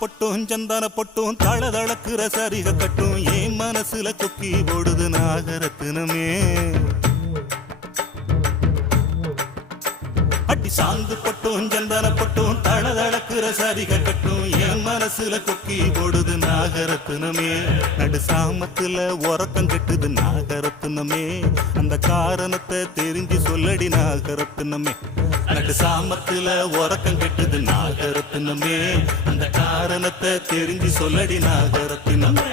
பொட்டும் சந்தான பொட்டும் தளதளக்குற சரிக கட்டும் என் மனசுல கொக்கி போடுது நாகரத்தினமே. அடி சாந்து பொட்டும் சந்தான பொட்டும் தளதளக்குற சரிக கட்டும் என் மனசுல கொக்கி போடுது நாகரத்தினமே. நடு சாமத்துல உறக்கம் கெட்டுது நாகரத்தினமே. அந்த காரணத்தை தெரிஞ்சு சொல்லடி நாகரத்தினமே. நடு சாமத்துல உறக்கம் கெட்டுது நாகரத்தினமே. அந்த காரணத்தை தெரிஞ்சு சொல்லடி நாகரத்தினமே.